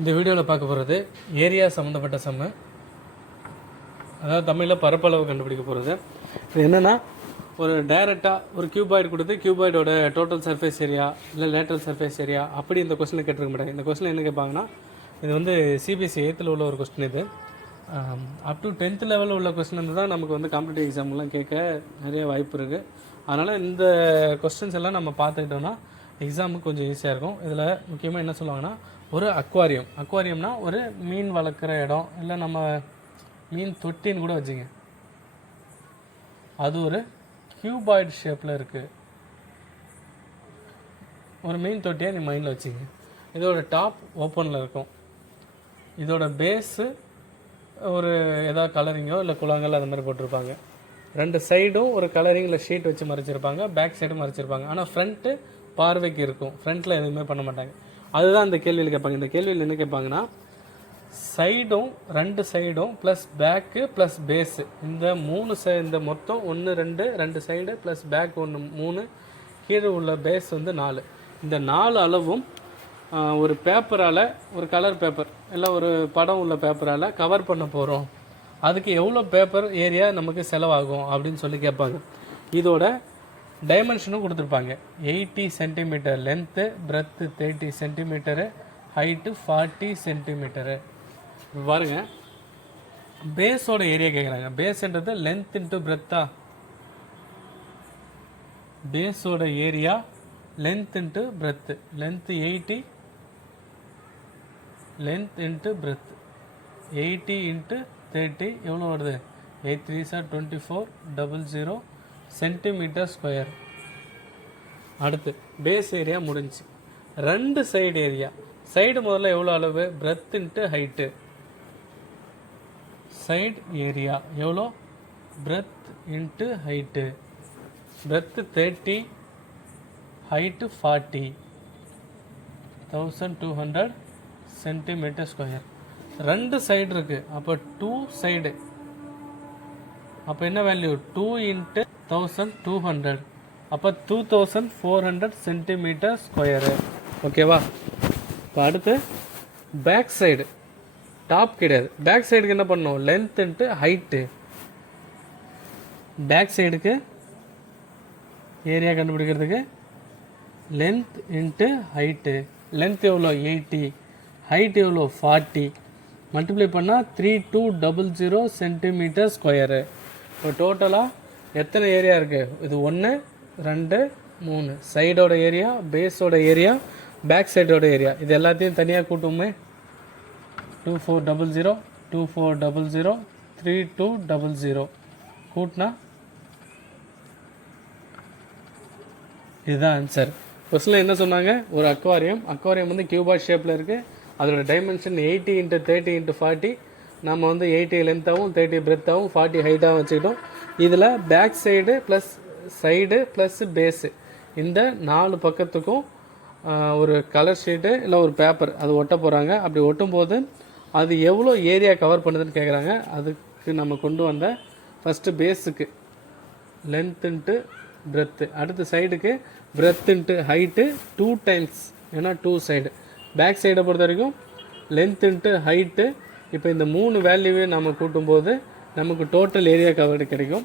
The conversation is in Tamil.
இந்த வீடியோவில் பார்க்க போகிறது ஏரியா சம்மந்தப்பட்ட சம்மு, அதாவது தமிழில் பரப்பளவு கண்டுபிடிக்க போகிறது. இது என்னென்னா, ஒரு டைரெக்டாக ஒரு கியூபாய்டு கொடுத்து கியூபாய்டோட டோட்டல் சர்ஃபேஸ் ஏரியா இல்லை லேட்டரல் சர்ஃபேஸ் ஏரியா அப்படி இந்த கொஸ்டினை கேட்டிருக்க மாட்டாங்க. இந்த கொஸ்டின் என்ன கேட்பாங்கன்னா, இது வந்து சிபிஎஸ்சி 8th உள்ள ஒரு கொஸ்டின். இது அப் டு 10th லெவலில் உள்ள கொஸ்டின் வந்து தான் நமக்கு வந்து காம்படிட்டிவ் எக்ஸாம்லாம் கேட்க நிறைய வாய்ப்பு இருக்குது. அதனால் இந்த கொஸ்டின்ஸ் எல்லாம் நம்ம பார்த்துக்கிட்டோன்னா எக்ஸாமுக்கு கொஞ்சம் ஈஸியாக இருக்கும். இதில் முக்கியமாக என்ன சொல்லுவாங்கன்னா, ஒரு அக்வாரியம்னா ஒரு மீன் வளர்க்குற இடம், இல்லை நம்ம மீன் தொட்டின்னு கூட வச்சுங்க. அது ஒரு கியூபாய்டு ஷேப்பில் இருக்குது. ஒரு மீன் தொட்டியை நீ மைண்டில் வச்சுங்க. இதோட டாப் ஓப்பனில் இருக்கும். இதோட பேஸு ஒரு ஏதாவது கலரிங்கோ இல்லை குளங்கள் அது மாதிரி போட்டிருப்பாங்க. 2 சைடும் ஒரு கலரிங் இல்லை ஷீட் வச்சு மறைச்சிருப்பாங்க. பேக் சைடும் மறைச்சிருப்பாங்க. ஆனால் ஃப்ரண்ட்டு பார்வைக்கு இருக்கும். ஃப்ரண்ட்டில் எதுவுமே பண்ண மாட்டாங்க. அதுதான் இந்த கேள்வியில் கேட்பாங்க. இந்த கேள்வியில் என்ன கேட்பாங்கன்னா, சைடும் 2 சைடும் ப்ளஸ் பேக்கு ப்ளஸ் பேஸு, இந்த 3 இந்த மொத்தம் 1 2 சைடு ப்ளஸ் பேக் 1 3, கீழே உள்ள பேஸ் வந்து 4. இந்த 4 அளவும் ஒரு பேப்பரால், ஒரு கலர் பேப்பர் இல்லை ஒரு படம் உள்ள பேப்பரால் கவர் பண்ண போகிறோம். அதுக்கு எவ்வளோ பேப்பர் ஏரியா நமக்கு செலவாகும் அப்படின்னு சொல்லி கேட்பாங்க. இதோட டைமென்ஷனும் கொடுத்துருப்பாங்க. 80 centimetre length, breadth 30 centimetre, height 40 centimetre. பாருங்க, பேஸோட ஏரியா கேட்குறாங்க. பேஸ்ன்றது லென்த் இன்ட்டு பிரெத்தா? பேஸோட area length into breadth. Length 80, length into breadth 80 into 30 எவ்வளோ வருது? 8 3s are 24 00 சென்டிமீட்டர் ஸ்கொயர். அடுத்து பேஸ் ஏரியா முடிஞ்சு. 2 சைடு ஏரியா. சைடு முதல்ல எவ்வளோ அளவு? Breadth into height. Side area எவ்வளோ? Breadth into height. Breadth 30, height 40, 1200 centimetre square. 2 side இருக்குது. அப்போ 2 சைடு, அப்போ என்ன வேல்யூ? 2 இன்ட்டு 1200, அப்போ 2400 சென்டிமீட்டர் ஸ்கொயரு. ஓகேவா? இப்போ அடுத்து பேக் சைடு. டாப் கிடையாது. பேக் சைடுக்கு என்ன பண்ணணும்? Length into height. பேக் சைடுக்கு ஏரியா கண்டுபிடிக்கிறதுக்கு லென்த் இன்ட்டு ஹைட்டு. லென்த் எவ்வளோ? 80, ஹைட் எவ்வளோ? 40, மல்டிப்ளை பண்ணால் 3200 சென்டிமீட்டர் ஸ்கொயரு. இப்போ டோட்டலாக எத்தனை ஏரியா இருக்குது? இது 1 2 3. சைடோட ஏரியா, பேஸோட ஏரியா, பேக் சைடோட ஏரியா, இது எல்லாத்தையும் தனியாக கூட்டுமே. 2400 2400 3200 கூட்டினா இதுதான் ஆன்சர். கொஸ்டினில் என்ன சொன்னாங்க? ஒரு அக்வாரியம் வந்து கியூபாய்ட் ஷேப்பில் இருக்குது. அதோட டைமென்ஷன் 80 இன்ட்டு 30 இன்ட்டு 40. நம்ம வந்து 80 லென்த்தாகவும் 30 பிரெத்தாகவும் 40 ஹைட்டாகவும் வச்சுக்கிட்டோம். இதில் back side plus side plus base, இந்த 4 பக்கத்துக்கும் ஒரு கலர் ஷீட்டு இல்லை ஒரு பேப்பர் அது ஒட்ட போகிறாங்க. அப்படி ஒட்டும்போது அது எவ்வளோ ஏரியா கவர் பண்ணுதுன்னு கேட்குறாங்க. அதுக்கு நம்ம கொண்டு வந்த ஃபஸ்ட்டு பேஸுக்கு லென்த் இன்ட்டு பிரெத்து, அடுத்து சைடுக்கு பிரெத் இன்ட்டு ஹைட்டு 2 டைம்ஸ், ஏன்னா 2 சைடு. பேக் சைடை பொறுத்த வரைக்கும் லென்த் இன்ட்டு ஹைட்டு. இப்போ இந்த 3 வேல்யூவே நம்ம கூட்டும்போது நமக்கு டோட்டல் ஏரியா கவர்டு கிடைக்கும்.